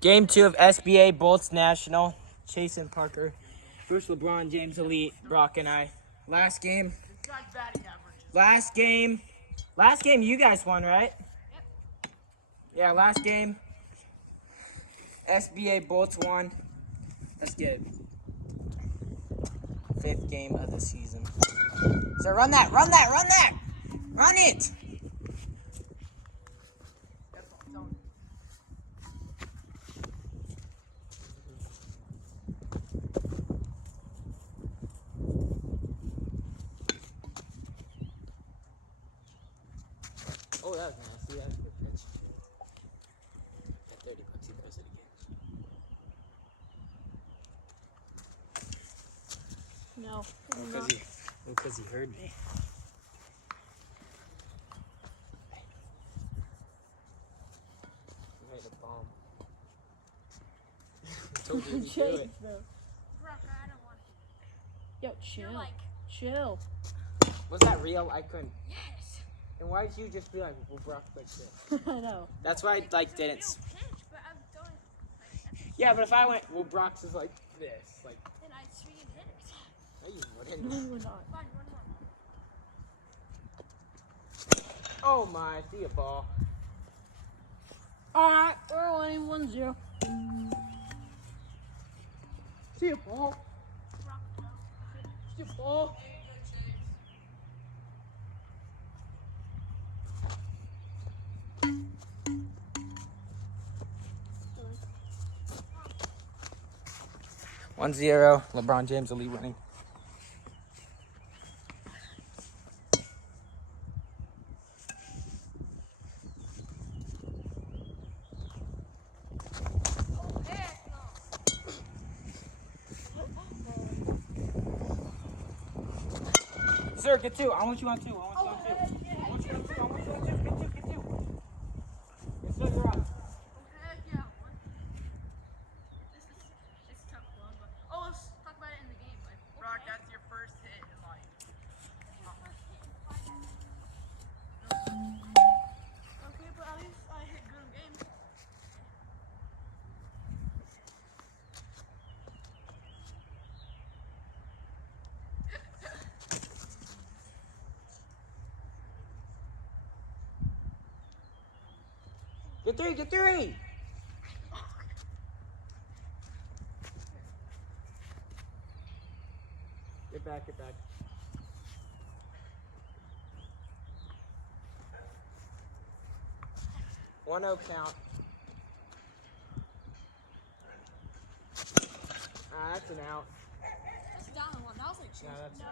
Game 2 of SBA Bolts National. Chase and Parker versus LeBron James Elite, Brock and I. Last game you guys won, right? Yep. Yeah, last game. SBA Bolts won. Let's get it. 5th game of the season. So run that! Run it! Oh, that was nasty. That was a good pitch. Got $30 he throws it again. No. Because he heard me. He made a bomb. I told you to do it. Brock, I don't want to. Yo, chill. You're like, Chill. Was that real? I couldn't. yes. And why did you just be like, well, Brock pitched it? I know. That's why I didn't. Pitch, but I'm going. Yeah, but if I went, well, Brock's is like this. Like, Then I'd swing and hit it. no, you wouldn't. No, we're not. Fine, one more. Oh my, see a ball. Alright, we're winning 1-0. See a ball. Brock, no. See a ball. One 0. LeBron James Elite winning. Oh, heck no. Sir, get 2. I want you on 2. I want you on 2. Oh, I want you on 2. I want you on 2. Get 2. Yes, sir, you're on. Oh, heck yeah. What? It's a tough one, but let's talk about it in the game. Like, Brock, that's your first hit in life. okay, but at least I hit good in games. Get 3. Get 3. Get back. Get back. One 0 count. That's an out. That's down one. That was like, Yeah, that's- no.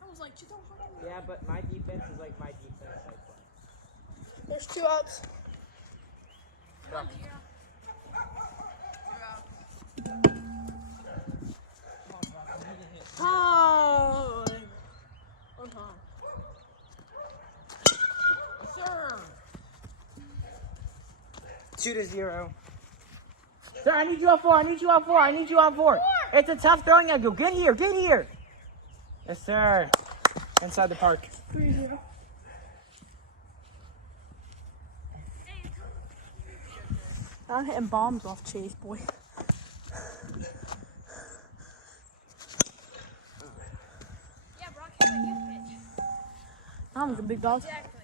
That was like, you don't fucking. Yeah, but my defense is like my defense. I play. There's 2 outs. Brock. Oh. One time. Sir. 2-0. Sir, I need you on 4. It's a tough throwing angle. Get here. Yes, sir. Inside the park. 3-0. I'm hitting bombs off Chase, boy. Yeah, Brock, how about you pitch? I'm a big dog. Exactly.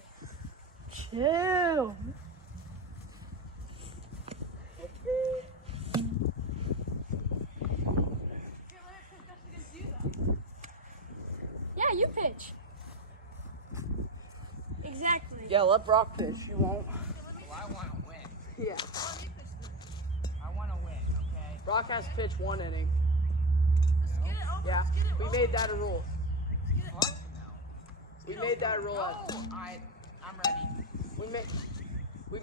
Chill. Yeah, you pitch. Exactly. Yeah, let Brock pitch. You won't. Well, I want to win. Yeah. I want to win, okay? Brock has pitched 1 inning. Let's get it over. Yeah. Let's get it We over. made that a rule. What? We made that a rule. I'm ready. We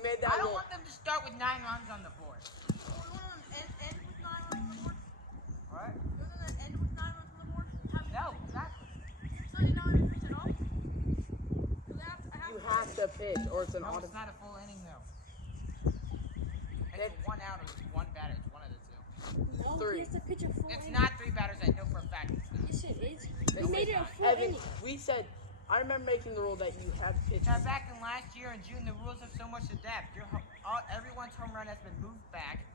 made I that don't rule. want them to start with 9 runs on the board. We want them to end with 9 runs on the board. What? We want them to end with 9 runs on the board. No, exactly. So you're not going to pitch at all? You have to pitch, or it's an No, auto. it's not a full inning though. It's 1 out or 1 batter. It's one of the 2. No, 3. he has to pitch a full It's inning. not 3 batters. I know for a fact. Yes, it is. No, We made it a full Evan, inning. we said, I remember making the rule that you had to pitch. Now, back in last year in June, the rules have so much adapt. Everyone's home run has been moved back.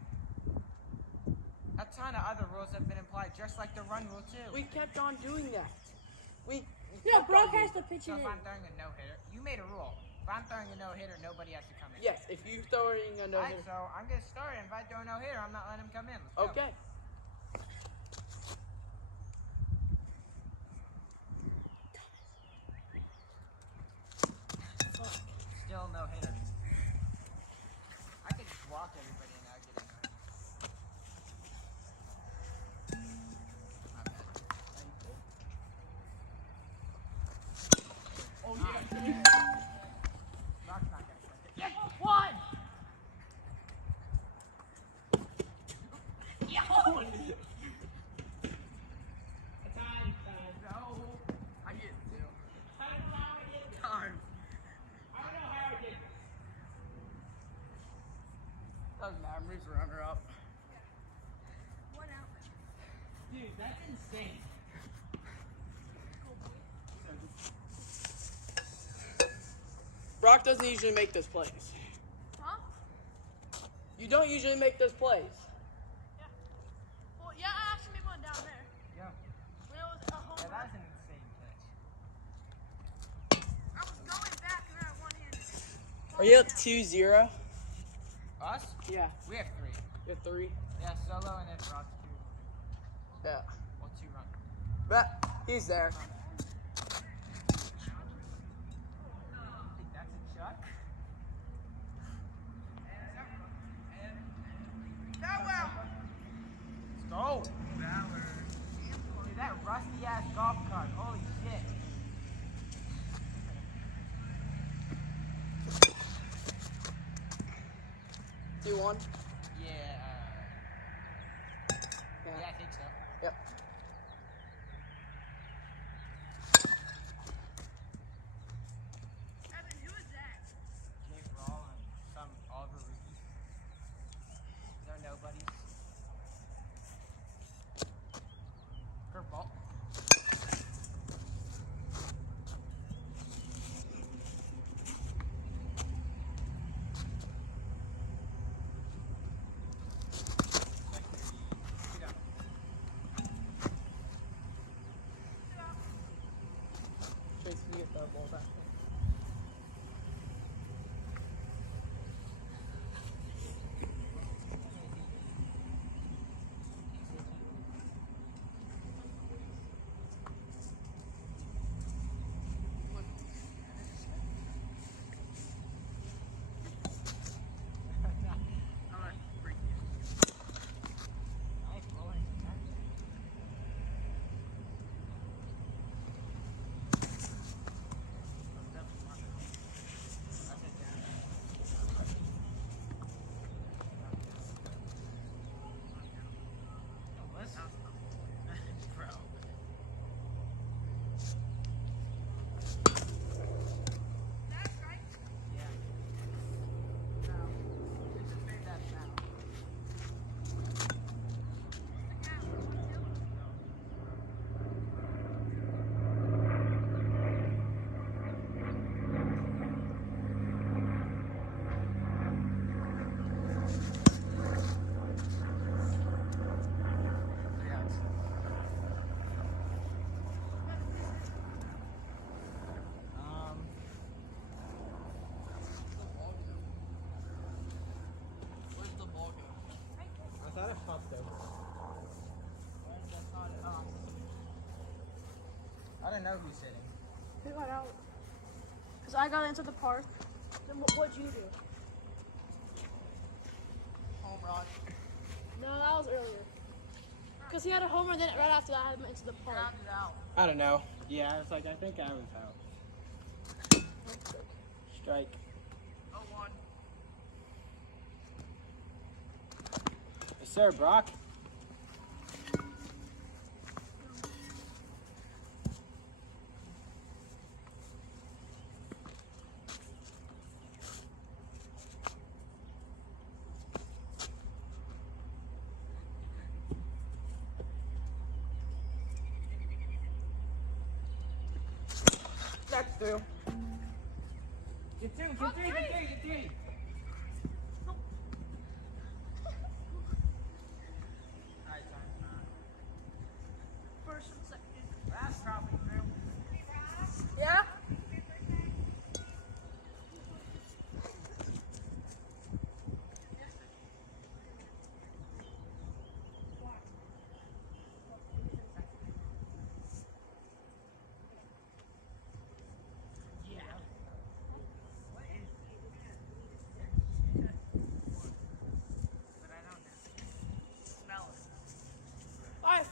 ton of other rules have been implied, just like the run rule too. We kept on doing that. We No, kept Brock on has doing to pitch So it if in. I'm throwing a no-hitter, you made a rule. If I'm throwing a no-hitter, nobody has to come in. it. Yes, if you throw in a no Alright, hitter. so I'm gonna start, and if I throw a no-hitter, I'm not letting him come in. Let's go. Okay. Still no-hitter. I could just walk everybody and I'll get in. My bad. Oh yeah. Rock's not gonna catch it. Yes, one. No. I get it too. Time. Doesn't matter. Moves runner up. One out. Dude, that's insane. Brock doesn't usually make those plays. Huh? You don't usually make those plays. Well, yeah, I actually made one down there. Yeah. When it was a home Yeah, run. that's an insane catch. I was going back and I had one hand. Are you up 2-0? Us? Yeah. We have 3. You're 3. Yeah, solo and then Rock's 2. Yeah. Well, 2 run. But he's there. I think that's a chuck. Let's go. Dude, that rusty ass golf cart. Holy shit. 2-1. Yeah, Yeah. I think so. Yep. Evan, who is that? Jake Rawl and some Oliver rookies. They're nobodies. Curveball. Trace, can you get that ball back? Nice bowling. Bro. That's right. Yeah. No. It just made that sound. Where's the ball go? I thought it popped over. I don't know who's hitting. Who got out? Because I got into the park. Then what'd you do? Home run. No, that was earlier. Because he had a homer, then right after that, I had him into the park. Grounded out. I don't know. Yeah, I was like, I think I was out. Strike. 0-1. Yes, sir, Brock. That's 2. Get 2, get 3, get 3, get 3. Alright, time.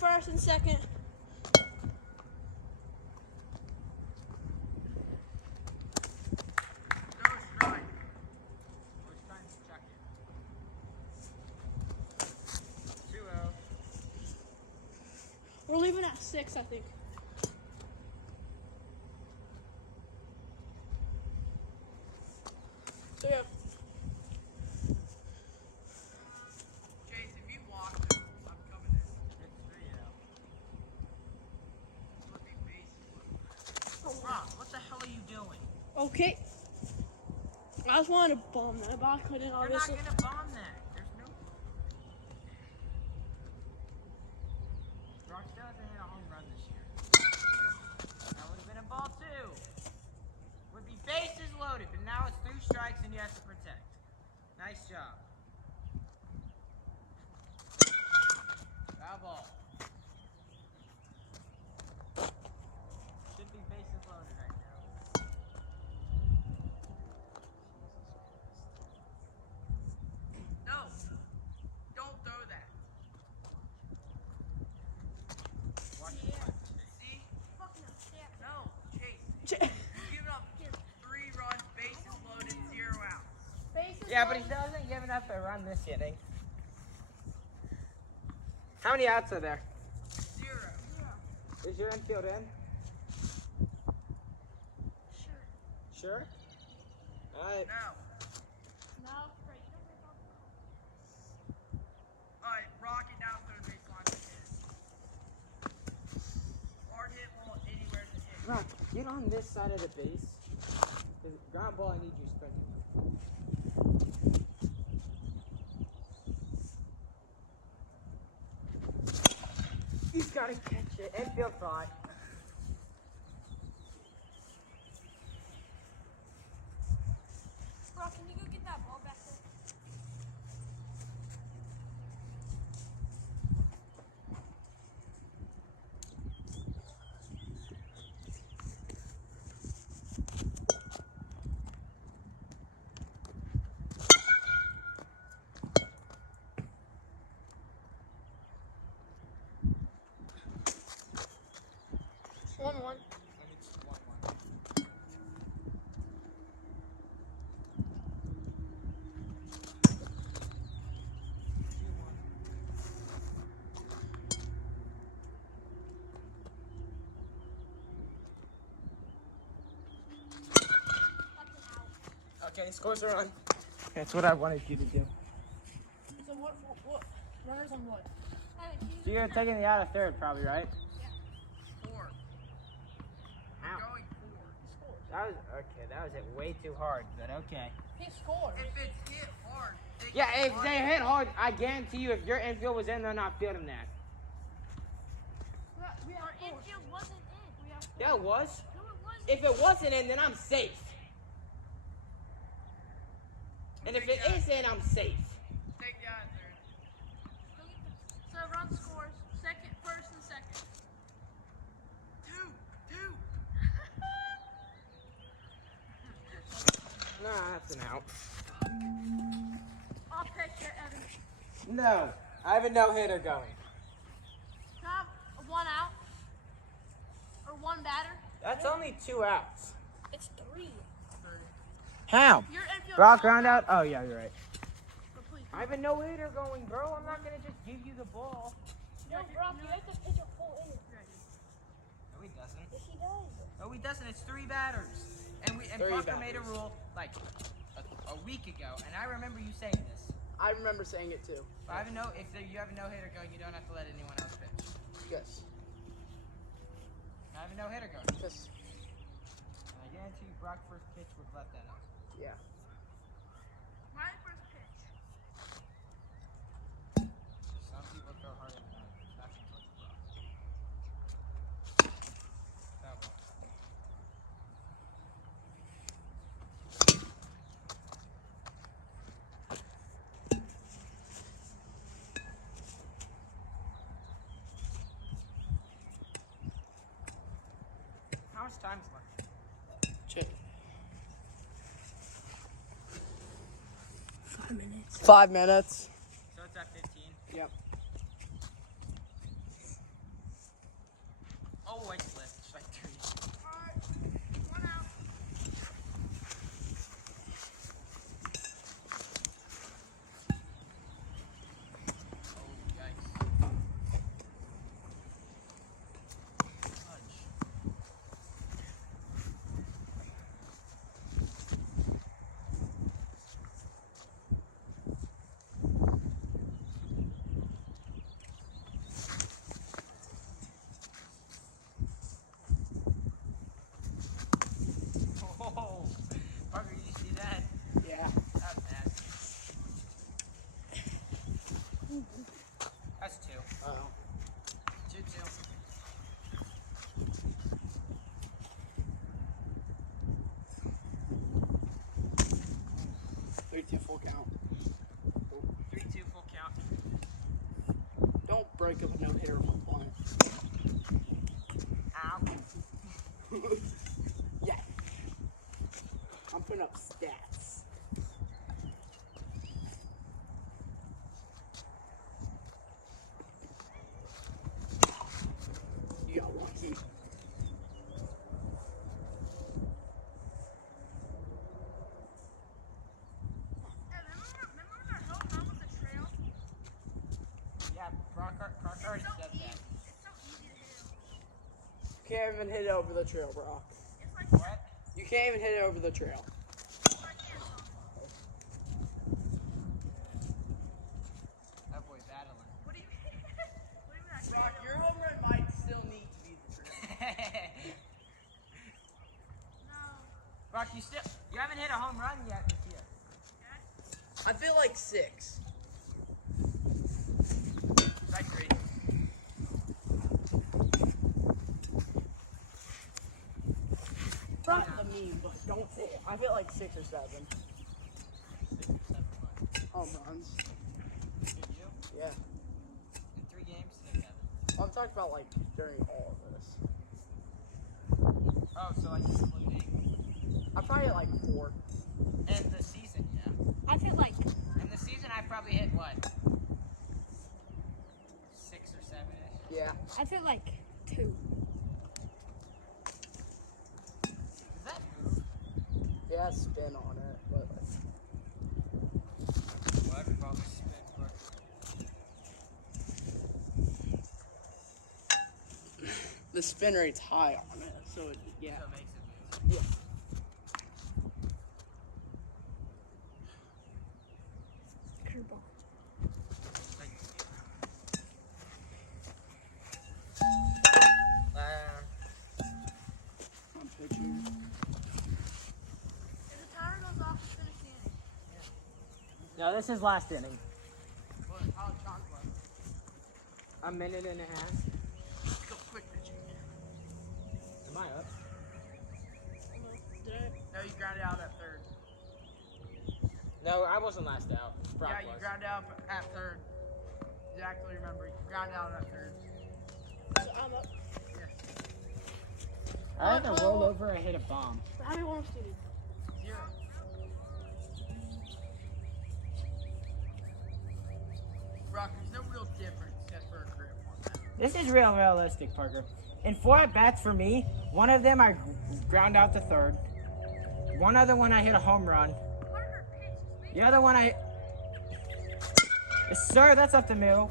first and second. No strike. We're trying to check it. 2-0. We're leaving at 6, I think. So yeah. Chase, if you walk, I'm coming in. It's 3-0. Let me face you. Rob, what the hell are you doing? Okay. I just wanted to bomb that, but I couldn't, You're not obviously. gonna bomb that. There's no. Brock still hasn't hit a home run this year. That would have been a ball too. Would be bases loaded, but now it's 3 strikes and you have to protect. Nice job. Foul ball. Should be bases loaded right now. No. Don't throw that. Watch Yeah. it. See? Fucking upset. No, Chase. Ch- You give up 3 runs, bases loaded, 0 outs. Yeah, but he hasn't given up a run this inning. How many outs are there? 0. Is your infield in? Sure. Sure. All right. No. No, great. Alright, rocket down third base line to hit. Hard hit ball anywhere to hit. Rock, get on this side of the base. The ground ball, I need you sprinting. He's got to catch it. Infield fly. Bro, can you go get that ball back there? One. And it's 1-1. Okay, scores are on. That's what I wanted you to do. So what runners on what? So you're taking the out of third, probably, right? 4. How? Going 4. That was okay. That was hit way too hard, but okay. He scored. If it's hit hard, they Yeah, can if run. they hit hard, I guarantee you, if your infield was in, they're not fielding that. We are infield wasn't in. We are Yeah, it was. No, it wasn't. If it wasn't in, then I'm safe. And if it is in, I'm safe. Take the out of third. So run scores. First and second. 2. Nah, that's an out. I'll pitch it, Evan. No, I have a no-hitter going. Can I have 1 out? Or 1 batter? That's only 2 outs. It's 3. How? Your infield. Rock ground out? Oh, yeah, you're right. But please. I have a no-hitter going, bro. I'm not going to just give you the ball. No, Brock, you have to pitch a full inning. No, he doesn't. Yes, he does. No, he doesn't. It's 3 batters. And 3 Parker made a batters. rule like a week ago, and I remember you saying this. I remember saying it too. If you have a no-hitter going, you don't have to let anyone else pitch. Yes. I have a no-hitter going. Yes. And I guarantee you Brock's first pitch would let that up. Yeah. My first pitch. Some people throw harder than others. That's what's Brock. Foul ball. How much time's left? Check. 5 minutes. 5 minutes. So it's at 15. Yep. Oh, I slipped. Strike 3. One out. Oh, yikes. Fudge. Oh, Parker, you see that? Yeah. That was nasty. That's 2. Oh. 2-2. Three, two, full count. 3-2 full count. Don't break up a no hitter on one. Ow. Yeah. I'm putting up stats. You got lucky. Remember our home run was a trail? Yeah, Brock already said that. It's so easy to hit him. You can't even hit it over the trail, Brock. It's like What? You can't even hit it over the trail. That boy battling. What do you mean? What do you mean I Brock, can't? your home run might still need to be the trail. No. Brock, you haven't hit a home run yet this year. I feel like 6. Strike 3. Not the meme, but don't say it. I feel like 6 or 7 6 or 7 months. home runs. Did you? Yeah. In 3 games? No, you haven't. I'm talking about like during all of this. Oh, so like including I probably hit like 4. in the season, yeah. I've hit like In the season, I probably hit what? 6 or 7-ish. Yeah. I've hit like 2. Does that move? It has spin on it, but like, Well, every ball was spin, but the spin rate's high on it, so it, yeah. so it makes it move. Yeah. Curveball. I'm pitching. If the timer goes off, it's finish the inning. No, this is last inning. Well, how John's left. A minute and a half. Go quick pitching. Am I up? Did I? No, you grounded out at 3rd. No, I wasn't last out. Brock Yeah, you was. grounded out at 3rd. Exactly, remember. You grounded out at 3rd. So I'm up. I had to roll over. I hit a bomb. How many warm-ups do you need? 0. Brock, there's no real difference except for a grip on that. This is realistic, Parker. In 4 at-bats for me, one of them I ground out to 3rd. One other one I hit a home run. The other one I... Yes, sir, that's up the middle.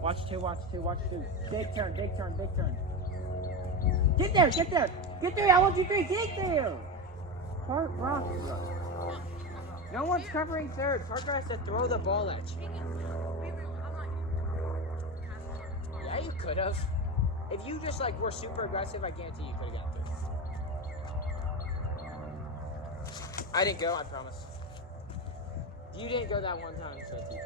Watch 2, watch 2, watch 2. Big turn, big turn, big turn. Get there, get there. Get there, I want you 3, get there. Brock. No one's covering 3rd. Parker has to throw the ball at you. Yeah, you could have. If you just like were super aggressive, I guarantee you could have gotten through. I didn't go, I promise. You didn't go that one time, so it's easy.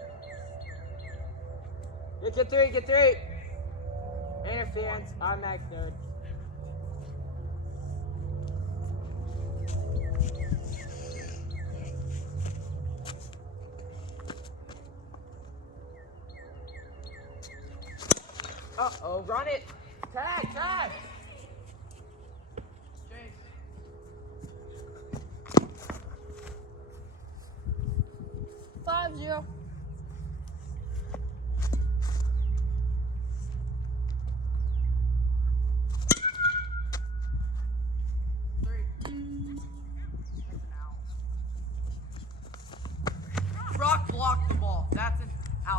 Get 3. Interference, automatic nerd. Uh-oh, run it. Tag. Chase. 5-0.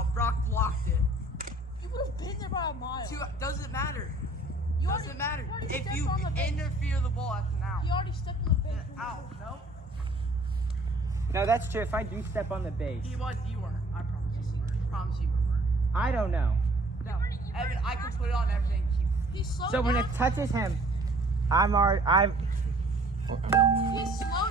off. Brock blocked it. You would have been there by a mile. Doesn't matter. You Doesn't already- matter. you already If stepped you on the base. interfere the ball, that's an out. He already stepped on the base. Out. No. No, that's true. If I do step on the base. You weren't. I promise you weren't. Promise you weren't. I don't know. No. Evan, I can put it on everything. He slowed So when down. it touches him, I'm already. He slowed